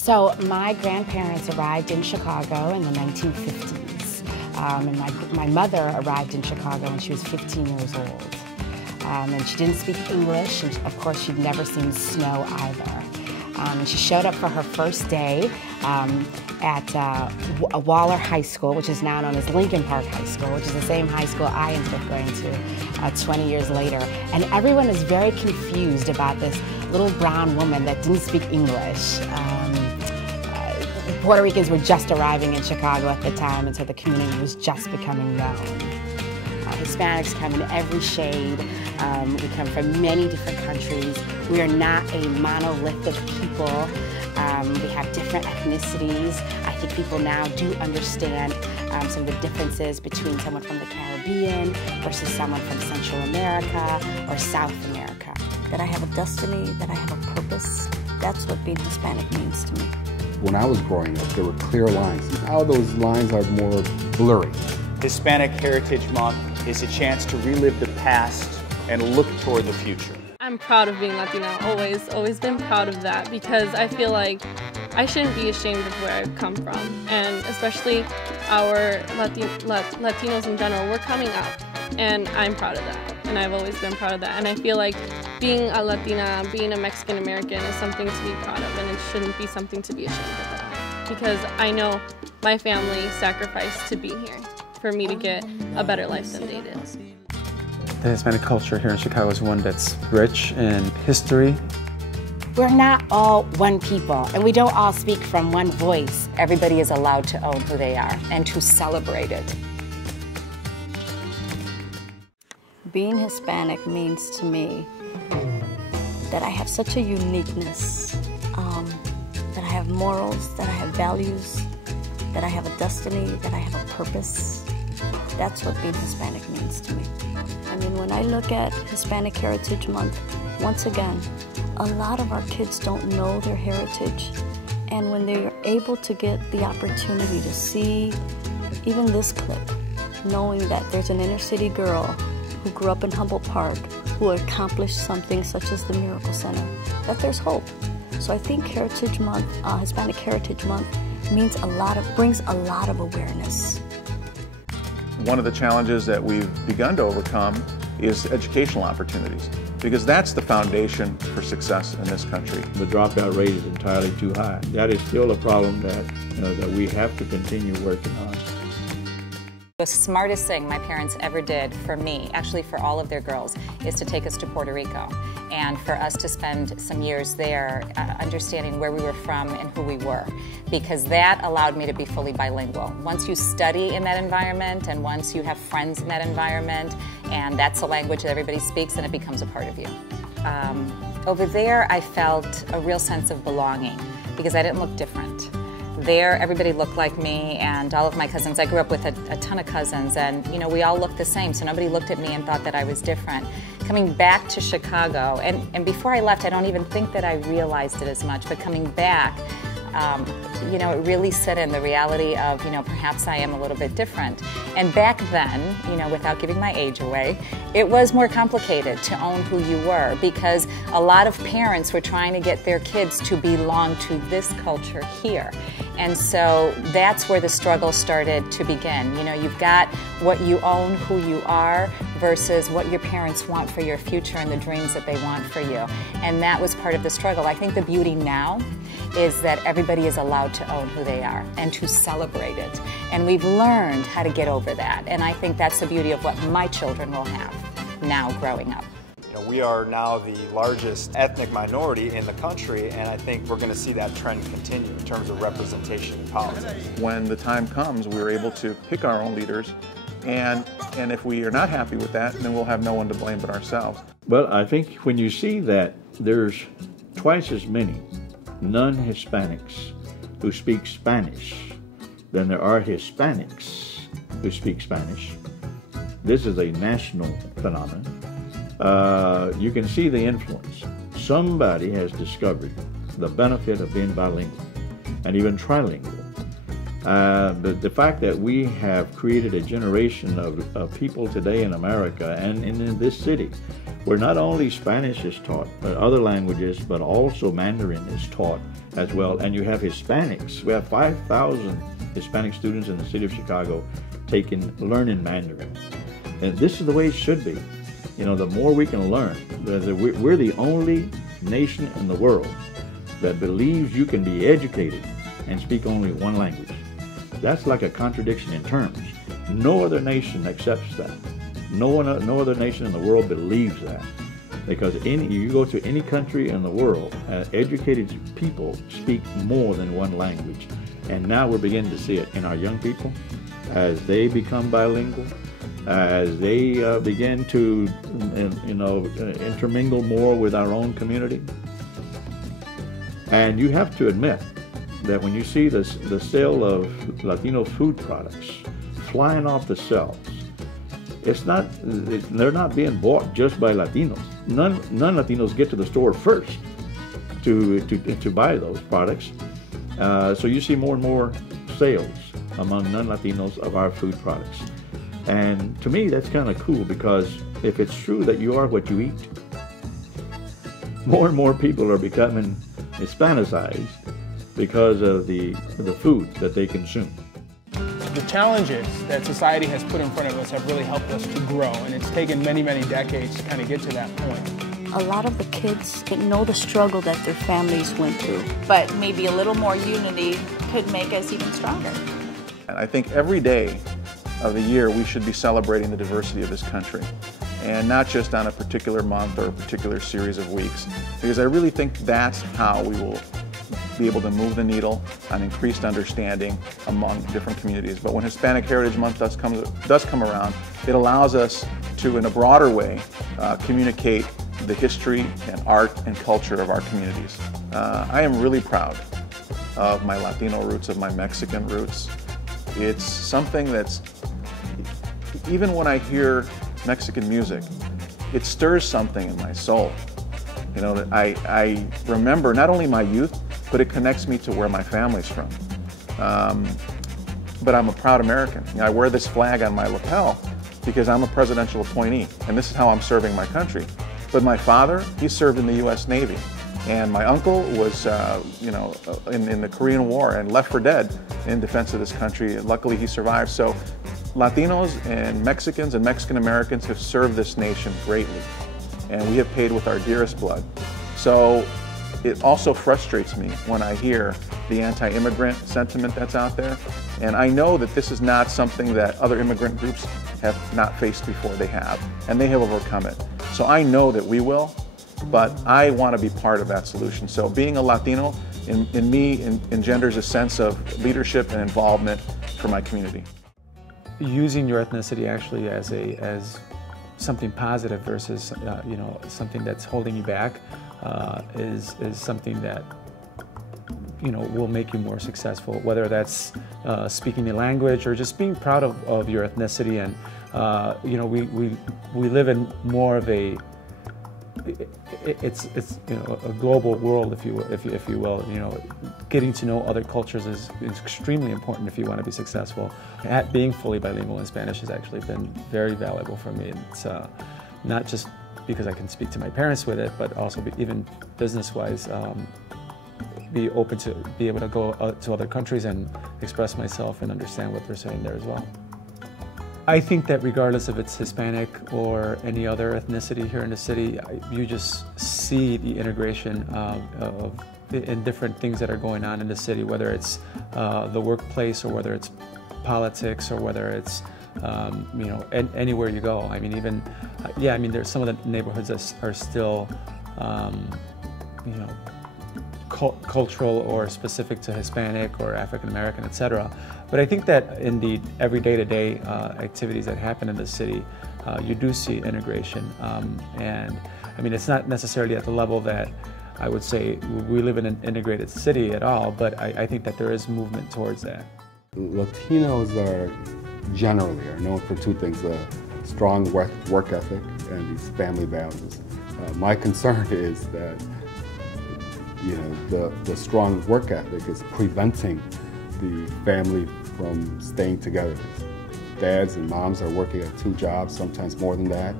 So my grandparents arrived in Chicago in the 1950s, and my mother arrived in Chicago when she was 15 years old. And she didn't speak English, and of course she'd never seen snow either. And she showed up for her first day at Waller High School, which is now known as Lincoln Park High School, which is the same high school I ended up going to 20 years later. And everyone was very confused about this little brown woman that didn't speak English. Puerto Ricans were just arriving in Chicago at the time, and so the community was just becoming known. Hispanics come in every shade. We come from many different countries. We are not a monolithic people. We have different ethnicities. I think people now do understand some of the differences between someone from the Caribbean versus someone from Central America or South America. That I have a destiny, that I have a purpose. That's what being Hispanic means to me. When I was growing up, there were clear lines. Now those lines are more blurry. Hispanic Heritage Month is a chance to relive the past and look toward the future. I'm proud of being Latina, always been proud of that, because I feel like I shouldn't be ashamed of where I've come from, and especially our Latinos in general, we're coming up, and I'm proud of that, and I've always been proud of that, and I feel like being a Latina, being a Mexican American is something to be proud of, and it shouldn't be something to be ashamed of that, because I know my family sacrificed to be here for me to get a better life than they did. The Hispanic culture here in Chicago is one that's rich in history. We're not all one people, and we don't all speak from one voice. Everybody is allowed to own who they are and to celebrate it. Being Hispanic means to me that I have such a uniqueness, that I have morals, that I have values, that I have a destiny, that I have a purpose. That's what being Hispanic means to me. I mean, when I look at Hispanic Heritage Month, once again, a lot of our kids don't know their heritage. And when they're able to get the opportunity to see even this clip, knowing that there's an inner city girl who grew up in Humboldt Park, who accomplished something such as the Miracle Center, that there's hope. So I think Heritage Month, Hispanic Heritage Month, brings a lot of awareness. One of the challenges that we've begun to overcome is educational opportunities, because that's the foundation for success in this country. The dropout rate is entirely too high. That is still a problem that we have to continue working on. The smartest thing my parents ever did for me, actually for all of their girls, is to take us to Puerto Rico and for us to spend some years there understanding where we were from and who we were, because that allowed me to be fully bilingual. Once you study in that environment and once you have friends in that environment and that's the language that everybody speaks, then it becomes a part of you. Over there I felt a real sense of belonging because I didn't look different. There, everybody looked like me, and all of my cousins. I grew up with a ton of cousins, and we all looked the same, so nobody looked at me and thought that I was different. Coming back to Chicago, and before I left, I don't even think that I realized it as much, but coming back, it really set in the reality of, perhaps I am a little bit different. And back then, without giving my age away, it was more complicated to own who you were, because a lot of parents were trying to get their kids to belong to this culture here. And so that's where the struggle started to begin. You've got what you own, who you are, versus what your parents want for your future and the dreams that they want for you. And that was part of the struggle. I think the beauty now is that everybody is allowed to own who they are and to celebrate it. And we've learned how to get over that. And I think that's the beauty of what my children will have now growing up. We are now the largest ethnic minority in the country, and I think we're going to see that trend continue in terms of representation in politics. When the time comes, we're able to pick our own leaders, and if we are not happy with that, then we'll have no one to blame but ourselves. Well, I think when you see that there's twice as many non-Hispanics who speak Spanish than there are Hispanics who speak Spanish, this is a national phenomenon. You can see the influence. Somebody has discovered the benefit of being bilingual and even trilingual. The fact that we have created a generation of people today in America and in this city where not only Spanish is taught, but other languages, but also Mandarin is taught as well. And you have Hispanics. We have 5,000 Hispanic students in the city of Chicago learning Mandarin. And this is the way it should be. You know, the more we can learn, we're the only nation in the world that believes you can be educated and speak only one language. That's like a contradiction in terms. No other nation accepts that. No other nation in the world believes that. Because you go to any country in the world, educated people speak more than one language. And now we're beginning to see it in our young people as they become bilingual, as they begin to intermingle more with our own community. And you have to admit that when you see the sale of Latino food products flying off the shelves, they're not being bought just by Latinos. Non-Latinos get to the store first to buy those products. So you see more and more sales among non-Latinos of our food products. And to me, that's kind of cool, because if it's true that you are what you eat, more and more people are becoming Hispanicized because of the food that they consume. The challenges that society has put in front of us have really helped us to grow, and it's taken many, many decades to kind of get to that point. A lot of the kids didn't know the struggle that their families went through. But maybe a little more unity could make us even stronger. And I think every day of the year we should be celebrating the diversity of this country, and not just on a particular month or a particular series of weeks, because I really think that's how we will be able to move the needle on increased understanding among different communities. But when Hispanic Heritage Month does come around, it allows us to, in a broader way, communicate the history and art and culture of our communities. I am really proud of my Latino roots, of my Mexican roots. It's something that's, even when I hear Mexican music, it stirs something in my soul. You know, that I remember not only my youth, but it connects me to where my family's from. But I'm a proud American. You know, I wear this flag on my lapel because I'm a presidential appointee, and this is how I'm serving my country. But my father, he served in the U.S. Navy, and my uncle was, in the Korean War and left for dead in defense of this country. Luckily, he survived. So Latinos and Mexicans and Mexican Americans have served this nation greatly, and we have paid with our dearest blood. So it also frustrates me when I hear the anti-immigrant sentiment that's out there, and I know that this is not something that other immigrant groups have not faced before. They have, and they have overcome it. So I know that we will, but I want to be part of that solution. So being a Latino in me engenders a sense of leadership and involvement for my community. Using your ethnicity actually as something positive versus something that's holding you back is something that will make you more successful, whether that's speaking the language or just being proud of your ethnicity. And we live in more of a a global world, if you will. Getting to know other cultures is extremely important if you want to be successful. Being fully bilingual in Spanish has actually been very valuable for me. It's not just because I can speak to my parents with it, but also even business-wise, be open to be able to go to other countries and express myself and understand what they're saying there as well. I think that regardless if it's Hispanic or any other ethnicity here in the city, you just see the integration in different things that are going on in the city, whether it's the workplace or whether it's politics or whether it's anywhere you go. I mean, there's some of the neighborhoods that are still cultural or specific to Hispanic or African American, etc. But I think that in the every day-to-day activities that happen in the city, you do see integration. And I mean, it's not necessarily at the level that I would say we live in an integrated city at all, but I think that there is movement towards that. Latinos generally are known for two things: a strong work ethic and these family values. My concern is that the strong work ethic is preventing the family from staying together. Dads and moms are working at 2 jobs, sometimes more than that,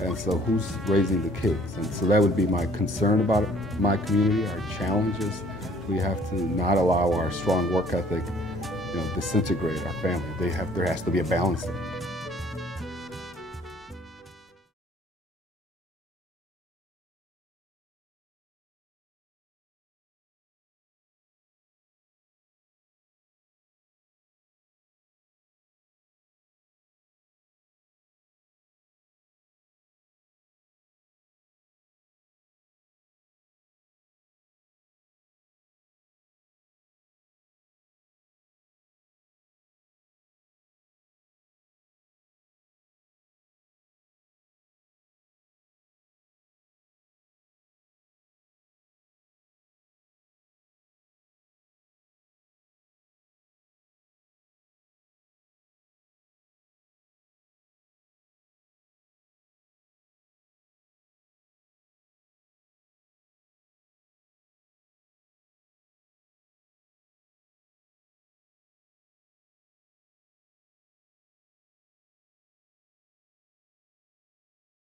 And so who's raising the kids? And so that would be my concern about my community, our challenges. We have to not allow our strong work ethic, disintegrate our family. There has to be a balance there.